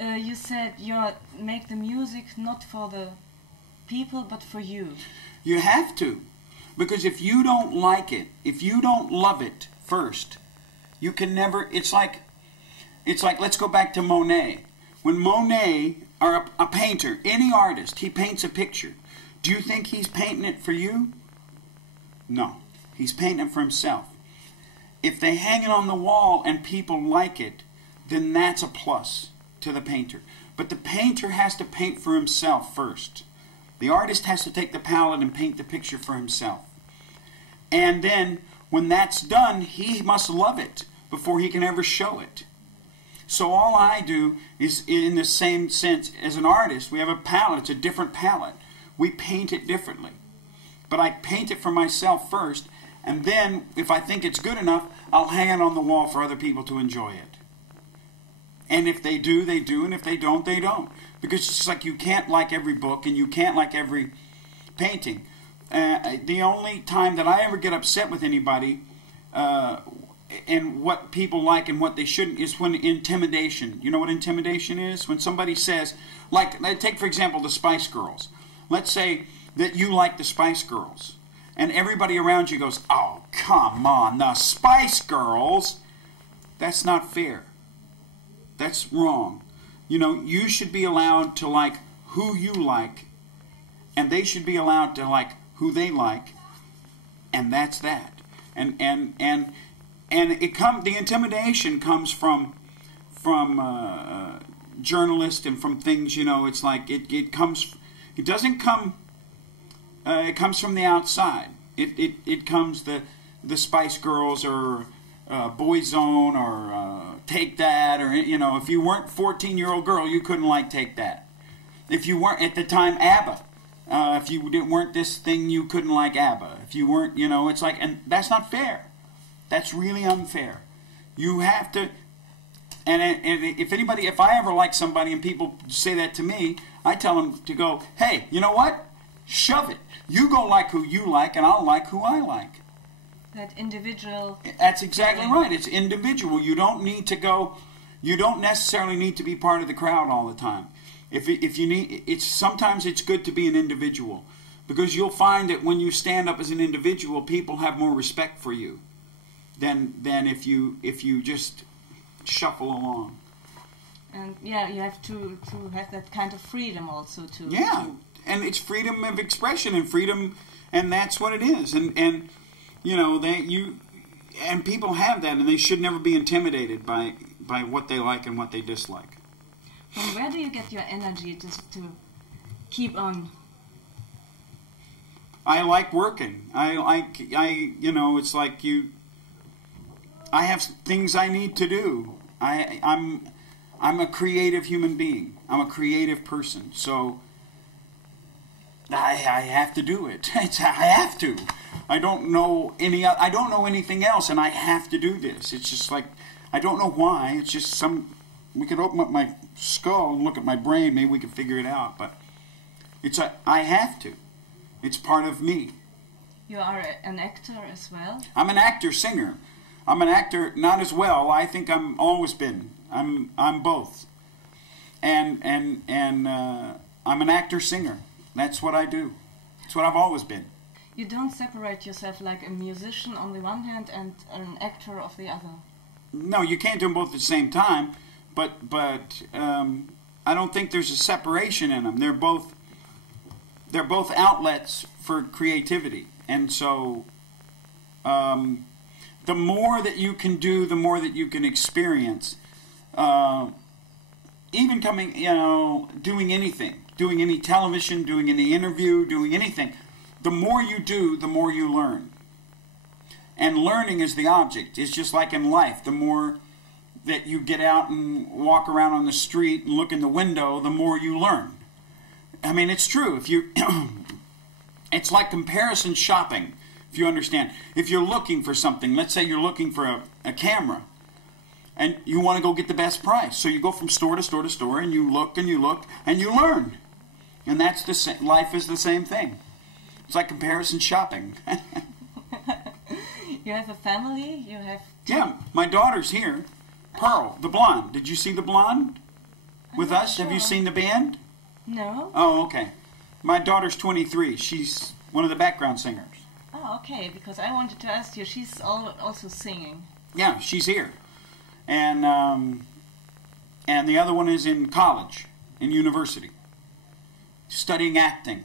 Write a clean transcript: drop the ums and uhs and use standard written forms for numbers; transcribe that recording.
You said you make the music not for the people but for you. You have to. Because if you don't like it, if you don't love it first, you can never, it's like let's go back to Monet. When Monet, or a painter, any artist, he paints a picture. Do you think he's painting it for you? No. He's painting it for himself. If they hang it on the wall and people like it, then that's a plus to the painter. But the painter has to paint for himself first. The artist has to take the palette and paint the picture for himself. And then, when that's done, he must love it before he can ever show it. So all I do is, in the same sense, as an artist, we have a palette. It's a different palette. We paint it differently. But I paint it for myself first, and then, if I think it's good enough, I'll hang it on the wall for other people to enjoy it. And if they do, they do, and if they don't, they don't. Because it's just like you can't like every book, and you can't like every painting. The only time that I ever get upset with anybody, and what people like and what they shouldn't, is when intimidation. You know what intimidation is? When somebody says, like, take for example the Spice Girls. Let's say that you like the Spice Girls, and everybody around you goes, "Oh, come on, the Spice Girls." That's not fair. That's wrong. You know, you should be allowed to like who you like, and they should be allowed to like who they like, and that's that. And the intimidation comes from journalists and from things. You know, it's like it comes. It doesn't come. It comes from the outside. It comes the Spice Girls or Boyzone or Take That, or you know, if you weren't a 14-year-old girl, you couldn't like Take That. If you weren't at the time ABBA, if you weren't this thing, you couldn't like ABBA. If you weren't, you know, it's like, and that's not fair. That's really unfair. You have to. And if I ever like somebody and people say that to me, I tell them to go, hey, you know what? Shove it. You go like who you like, and I'll like who I like. That individual. That's exactly right. It's individual. You don't need to go. You don't necessarily need to be part of the crowd all the time. If you need, sometimes it's good to be an individual, because you'll find that when you stand up as an individual, people have more respect for you than if you just shuffle along. And yeah, you have to have that kind of freedom also to. Yeah, and it's freedom of expression and freedom, and that's what it is. And you know, and people have that, and they should never be intimidated by what they like and what they dislike. From where do you get your energy to keep on? I like working. You know, it's like I have things I need to do. I'm a creative human being. I'm a creative person, so I have to do it. I have to. I don't know anything else, and I have to do this. It's just like, I don't know why. It's just we could open up my skull and look at my brain. Maybe we could figure it out. But I have to. It's part of me. You are an actor as well? I'm an actor-singer. I'm an actor, not as well. I think I'm always been. I'm both. And I'm an actor-singer. That's what I do. That's what I've always been. You don't separate yourself like a musician on the one hand and an actor of the other. No, you can't do them both at the same time. But I don't think there's a separation in them. They're both outlets for creativity, and so the more that you can do, the more that you can experience. Even doing anything, doing any television, doing any interview, doing anything. The more you do, the more you learn. And learning is the object. It's just like in life. The more that you get out and walk around on the street and look in the window, the more you learn. I mean, it's true. If you, it's like comparison shopping, if you understand. If you're looking for something, let's say you're looking for a camera, and you want to go get the best price. So you go from store to store to store, and you look and you look, and you learn. And that's the same. Life is the same thing. It's like comparison shopping. You have a family? You have... Yeah, my daughter's here. Pearl, the blonde. Did you see the blonde? with not us? Have you sure. seen the band? No. Oh, okay. My daughter's 23. She's one of the background singers. Oh, okay, because I wanted to ask you, she's also singing. Yeah, she's here. And the other one is in college, in university, studying acting.